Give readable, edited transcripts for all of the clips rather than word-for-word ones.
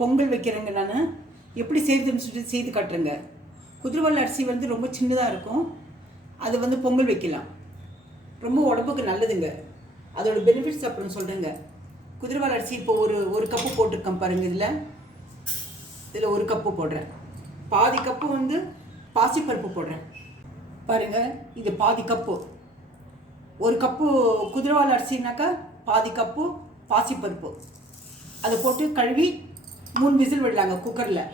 பொங்கல் வைக்கிறேங்க. நான் எப்படி செய்யுதுன்னு சொல்லிட்டு செய்து காட்டுறேங்க. குதிரவால் அரிசி வந்து ரொம்ப சின்னதாக இருக்கும். அது வந்து பொங்கல் வைக்கலாம். ரொம்ப உடம்புக்கு நல்லதுங்க. அதோட பெனிஃபிட்ஸ் அப்புறம் சொல்கிறேங்க. குதிரவால் அரிசி இப்போ ஒரு கப்பு போட்டிருக்கேன் பாருங்கள். இதில் ஒரு கப்பு போடுறேன். பாதி கப்பு வந்து பாசிப்பருப்பு போடுறேன் பாருங்கள். இது பாதி கப்பு. ஒரு கப்பு குதிரவால் அரிசினாக்கா பாதி கப்பு பாசிப்பருப்பு. அதை போட்டு கழுவி 3 விசில் விடலாங்க குக்கரில்.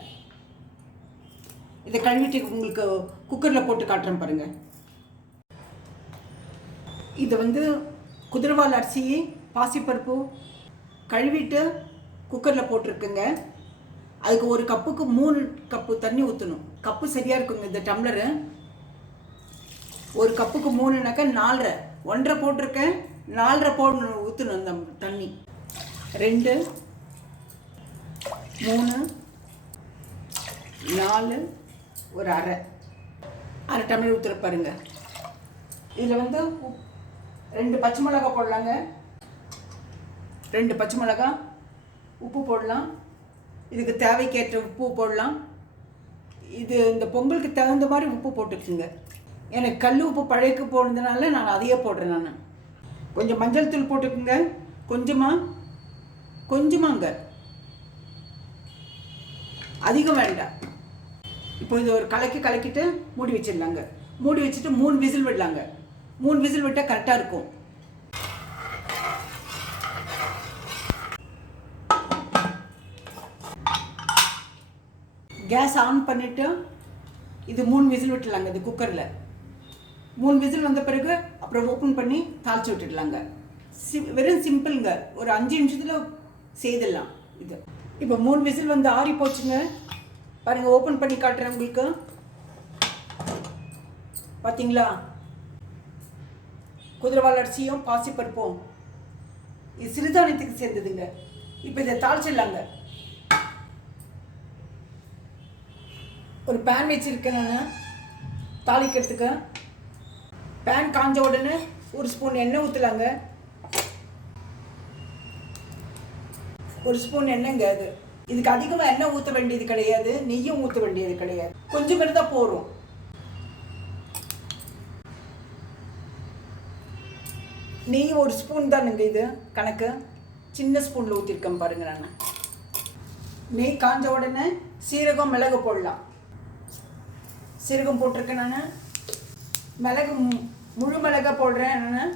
இதை கழுவிட்டு உங்களுக்கு குக்கரில் போட்டு காட்டுறேன் பாருங்கள். இது வந்து குதிரவால் அரிசி பாசிப்பருப்பு கழுவிட்டு குக்கரில் போட்டிருக்குங்க. அதுக்கு ஒரு கப்புக்கு 3 கப்பு தண்ணி ஊற்றணும். கப்பு சரியாக இருக்குங்க. இந்த டம்ளரு ஒரு கப்புக்கு 3னாக்கா 4.5 1.5 போட்டிருக்கேன். 4.5 போடணும், ஊற்றணும் அந்த தண்ணி. 2 3 4 ஒரு அரை டம்ளர் ஊற்றுற பாருங்க. இதில் வந்து 2 பச்சை மிளகா போடலாங்க. 2 பச்சை மிளகா, உப்பு போடலாம். இதுக்கு தேவைக்கேற்ற உப்பு போடலாம். இது இந்த பொங்கலுக்கு தகுந்த மாதிரி உப்பு போட்டுக்குங்க. எனக்கு கல் உப்பு பழையக்கு போடுறதுனால நான் அதையே போடுறேன். நான் கொஞ்சம் மஞ்சள் தூள் போட்டுக்குங்க. கொஞ்சமாங்க, அதிகம் வேண்டாம். இப்போ இது ஒரு கலக்கிட்டு மூடி வச்சிடலாங்க. மூடி வச்சுட்டு 3 விசில் விடலாங்க. 3 விசில் விட்டால் கரெக்டாக இருக்கும். கேஸ் ஆன் பண்ணிவிட்டு இது 3 விசில் விட்டுலாங்க. இது குக்கரில் 3 விசில் வந்த பிறகு அப்புறம் ஓப்பன் பண்ணி தாளித்து விட்டுடலாங்க. வெறும் சிம்பிளுங்க. ஒரு 5 நிமிஷத்தில் செய்திடலாம் இது. இப்போ 3 விசில் வந்து ஆறி போச்சுங்க பாருங்கள். ஓப்பன் பண்ணி காட்டுறேன் உங்களுக்கு. பார்த்தீங்களா? குதிரவால் அரிசியும் பாசிப்பருப்பும் இது சிறுதானியத்துக்கு சேர்ந்ததுங்க. இப்போ இதை தாளிச்சிடலாங்க. ஒரு பேன் வச்சுருக்கேன் நான் தாளிக்கிறதுக்கு. பேன் காஞ்ச உடனே 1 ஸ்பூன் எண்ணெய் ஊற்றலாங்க. 1 ஸ்பூன் எண்ணெய்ங்க. இதுக்கு அதிகமாக எண்ணெய் ஊற்ற வேண்டியது கிடையாது, நெய்யும் ஊற்ற வேண்டியது கிடையாது. கொஞ்சம் பேர் தான் போகிறோம். நெய் 1 ஸ்பூன் தானுங்க. இது கணக்கு சின்ன ஸ்பூனில் ஊற்றிருக்கேன் பாருங்க. நான் நெய் காஞ்ச உடனே சீரகம் மிளகு போடலாம். சீரகம் போட்டிருக்கேன். நான் மிளகு முழு மிளகா போடுறேன். நான்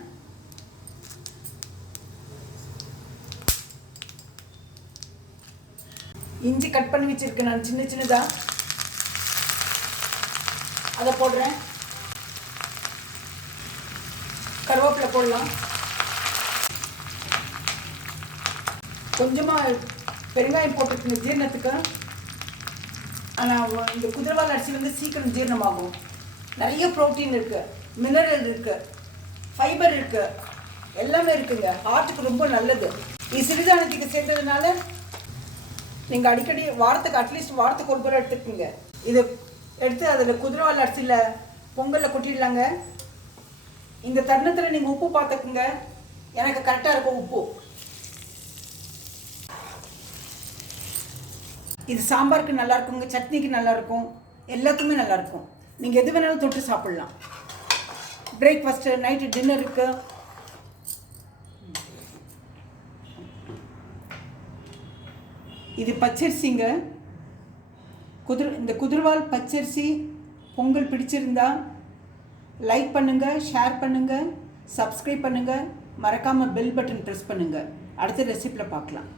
இஞ்சி கட் பண்ணி வச்சிருக்கேன். நான் சின்னதாக அதை போடுறேன். கருவேப்பிலை போடலாம். கொஞ்சமாக பெருங்காயம் போட்டிருக்கேன் ஜீரணத்துக்கு. ஆனால் இந்த குதிரவால் அரிசி வந்து சீக்கிரம் ஜீரணமாகும். நிறைய ப்ரோட்டீன் இருக்குது, மினரல் இருக்குது, ஃபைபர் இருக்குது, எல்லாமே இருக்குங்க. ஹார்ட்டுக்கு ரொம்ப நல்லது. இது சிறுதானியத்துக்கு சேர்ந்ததுனால நீங்கள் அடிக்கடி அட்லீஸ்ட் வாரத்துக்கு ஒரு முறை எடுத்துக்கோங்க. இதை எடுத்து அதில் குதிரவால் அரிசியில் பொங்கலில் கொட்டிடலாங்க. இந்த தருணத்தில் நீங்கள் உப்பு பார்த்துக்குங்க. எனக்கு கரெக்டாக இருக்கும் உப்பு. இது சாம்பாருக்கு நல்லாயிருக்குங்க, சட்னிக்கு நல்லாயிருக்கும், எல்லாத்துக்குமே நல்லாயிருக்கும். நீங்கள் எது வேணாலும் தொட்டு சாப்பிட்லாம். பிரேக்ஃபாஸ்ட்டு, நைட்டு டின்னருக்கு. இது பச்சரிசிங்க. இந்த குதிரவால் பச்சரிசி பொங்கல் பிடிச்சிருந்தா லைக் பண்ணுங்கள், ஷேர் பண்ணுங்கள், சப்ஸ்கிரைப் பண்ணுங்கள், மறக்காமல் பெல் பட்டன் ப்ரெஸ் பண்ணுங்கள். அடுத்த ரெசிப்பியில் பார்க்கலாம்.